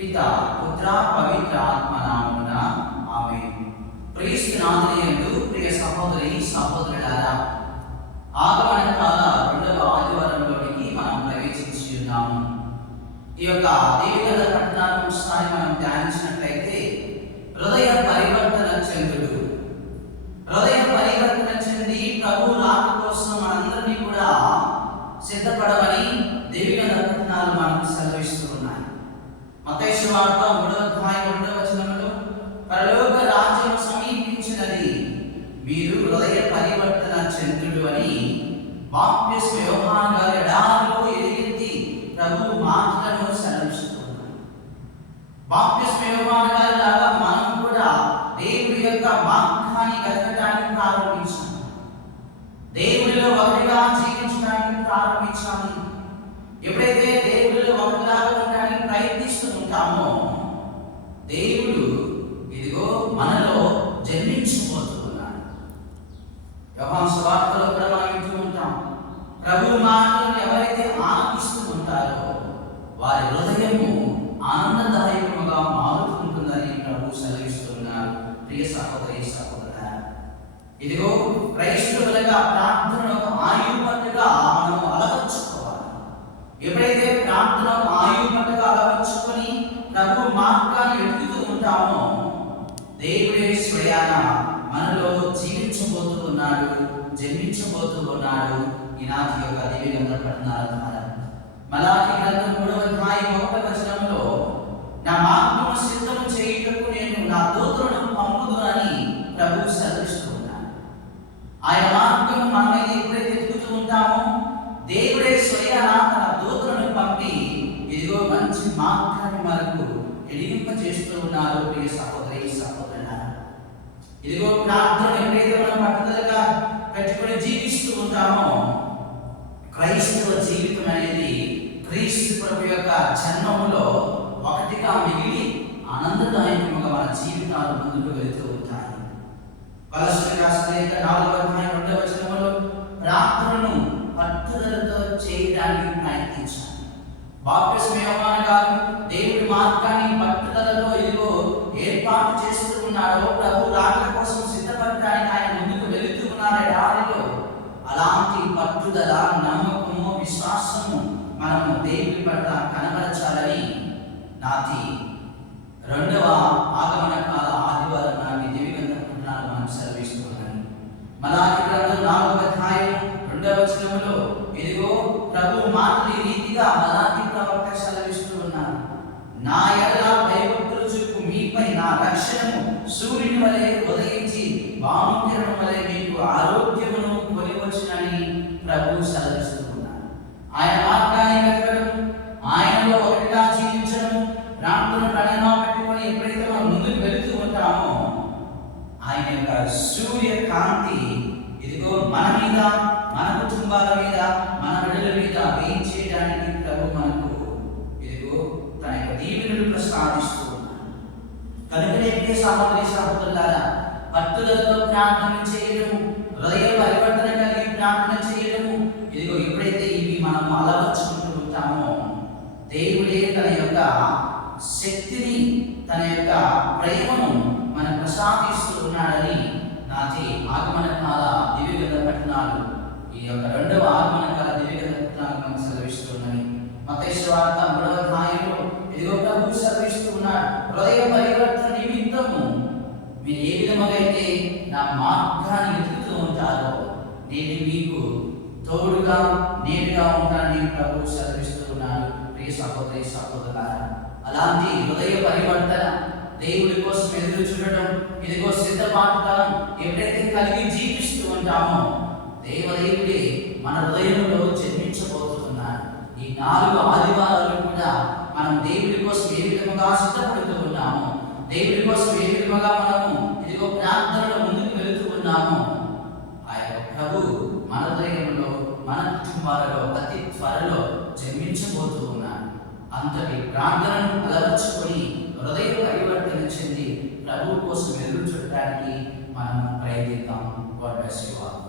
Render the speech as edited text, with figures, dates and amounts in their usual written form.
పితా పుత్ర పవిత్ర ఆత్మ నామమున ఆమేన్. క్రీస్తునాథునియందు ప్రియ సహోదరి సహోదరులారా, ఆగమన కాల రెండవ ఆదివారంలోనికి మనం ప్రవేశించి ఉన్నాము. ఈ యొక్క దేవుల పట్టణాన్ని ఒకసారి మనం ధ్యానించినట్లయితే హృదయ పరివర్తన చెందుడు, హృదయ పరివర్తన చెంది ప్రభు రాక కోసం మనందరినీ కూడా సిద్ధపడమని దేవుల పట్టణాలు మనకు సెలవిస్తూ ఉన్నాయి. మత్తయి సువార్త 3వ అధ్యాయం 2వ వచనంలో పరలోక రాజ్యం సమీపించినది, మీరు హృదయ పరివర్తన చెందుడు అని బాప్తిస్మ యోహాను గారు ఎడారిలో ఎలుగెత్తి ప్రభు మాటలను సెలవిస్తున్నారు. బాప్తిస్మ యోహాను గారి లాగా మనం కూడా దేవుడి యొక్క వాక్యాన్ని వెతకడానికి ప్రారంభించాలి. దేవుడిలో ఒకటిగా జీవించడానికి ప్రారంభించాలి. ఎప్పుడైతే దేవుడిలో ఒకటిలాగా ఉండడానికి ప్రయత్నిస్తూ ఉంటామో దేవుడు ఇదిగో మనలో జన్మించబోతున్నాడు. యోహాను సువార్తలో కూడా మనం వింటూ ఉంటాం, ప్రభు మాటలను ఎవరైతే ఆలకిస్తూ ఉంటారో వారి హృదయము ఆనందదాయకముగా మారుతుంటుందని ప్రభు సెలవిస్తున్నారు. ప్రియ సహోదరి సహోదరులారా, ఇదిగో క్రైస్తవులుగా ప్రార్థనను ఆయుపట్టుగా మనం అలవర్చుకోవాలి. ఎప్పుడైతే ప్రార్థనను ఆయుపట్టుగా అలవర్చుకొని ప్రభు మార్గాన్ని వెతుకుతూ ఉంటామో దేవుడే స్వయాన మనలో జీవించబోతున్నాడు, జన్మించబోతున్నాడు. ఈనాటి యొక్క దివ్యగ్రంథ పఠనాల ద్వారా మలాకి గ్రంథం 3వ అధ్యాయం 1వ వచనంలో నా మార్గము సిద్ధము చేయుటకు నేను నా దూతలను పంపుదునని ప్రభు సెలవిస్తూ ఉన్నాడు. ఆయన మార్గము మనమైతే ఎప్పుడైతే వెతుకుతూ ఉంటామో దేవుడే స్వయాన తన దూతలను పంపి ఇదిగో మంచి మార్గాన్ని మనకు ఎదిగింపజేస్తూ ఉన్నారు. ప్రియ సహోదరి సహోదరులారా, ఇదిగో ప్రార్థన ఎప్పుడైతే మనం పట్టుదలగా పెట్టుకొని జీవిస్తూ ఉంటామో క్రైస్తవ జీవితం అనేది క్రీస్తు ప్రభు యొక్క జన్మములో ఒకటిగా మిగిలి ఆనందదాయకముగా మన జీవితాలు ముందుకు వెళుతూ ఉంటాయి. కొలస్సీయులకు రాసిన లేఖ 4వ అధ్యాయం 2వ వచనంలో ప్రార్థనను పట్టుదలతో చేయడానికి ప్రయత్నించాలి. బాప్తిస్మ యోహాను గారు దేవుడి మార్గాన్ని పట్టుదలతో ఇదిగో ఏర్పాటు చేస్తూ ఉన్నాడో ప్రభు రాకడ కోసం సిద్ధపడడానికి ఆయన ముందుకు వెళుతూ ఉన్నాడు ఎడారిలో. అలాంటి పట్టుదల, నమ్మకము, విశ్వాసము మనము దేవుడి పట్ల కనబరచాలని నాటి 2వ ఆగమన కాల ఆదివారం నాటి దివ్యగ్రంథ పఠనాలు మనకు సెలవిస్తున్నాయి. మలాకి గ్రంథం 4వ అధ్యాయం 2వ వచనంలో ఇదిగో ప్రభు మాటలు ఈ రీతిగా మలాకి ప్రవక్త సెలవిస్తూ ఉన్నారు. నా ఎడల భయభక్తులు చూపు మీపై నా రక్షణము సూర్యుని వలె ఉదయించి భానుకిరణం వలె మీకు ఆరోగ్యమును కొనివచ్చునని ప్రభు సెలవిస్తూ ఉన్నారు. ఆయన మార్గాన్ని వెతకడం, ఆయనలో ఒకటిగా జీవించడం, ప్రార్థన ప్రణాళిక పెట్టుకొని ఎప్పుడైతే మనం ముందుకు వెళుతూ ఉంటామో ఆయన యొక్క సూర్య కాంతి ఇదిగో మన మీద, మన కుటుంబాల మీద, మన బిడ్డల మీద వేయించేయడానికి ప్రభు మనకు ఇదిగో తన యొక్క దీవెనలు ప్రసాదిస్తూ ఉన్నాడు. కనుకనే ప్రియ సహోదరి సహోదరులారా, పట్టుదలతో ప్రార్థన చేయడము, హృదయ పరివర్తన కలిగి ప్రార్థన చేయడము, ఇదిగో ఎప్పుడైతే ఇవి మనం అలవర్చుకుంటూ ఉంటామో దేవుడే తన యొక్క శక్తిని, తన యొక్క ప్రేమను మనం ప్రసాదిస్తూ ఉన్నాడని నాటి ఆగమన కాల దివ్యగ్రంథ పఠనాలు, ఈ యొక్క 2వ ఆగమన కాల దివ్యగ్రంథ పఠనాలు మనకు సెలవిస్తున్నాయి. మత్తయి సువార్త 3వ అధ్యాయంలో ఇదిగో ప్రభు సెలవిస్తూ ఉన్నాడు, హృదయ పరివర్తన నిమిత్తము మీరు ఏ విధముగా అయితే నా మార్గాన్ని వెతుకుతూ ఉంటారో నేను మీకు తోడుగా నేరుగా ఉంటానని ప్రభు సెలవిస్తూ ఉన్నాడు. ప్రియ సహోదరి సహోదరులారా, అలాంటి హృదయ పరివర్తన, దేవుడి కోసం ఎదురు చూడడం, ఇదిగో సిద్ధపాటుతనం ఎప్పుడైతే కలిగి జీవిస్తూ ఉంటామో దేవుడే మన హృదయంలో జన్మించబోతున్నాడు. ఈ 4 ఆదివారాలు కూడా మనం దేవుడి కోసం ఏ విధముగా సిద్ధపడుతూ ఉన్నామో, దేవుడి కోసం ఏ విధముగా మనము ఇదిగో ప్రార్థనలో ముందుకు వెళుతూ ఉన్నామో ఆ యొక్క ప్రభు మన హృదయంలో, మన కుటుంబాలలో అతి త్వరలో జన్మించబోతూ ఉన్నాడు. అంతటి ప్రార్థనను అలవర్చుకొని హృదయ పరివర్తన చెంది ప్రభు కోసం ఎదురు చూడటానికి మనం ప్రయత్నిద్దాం. God bless you all.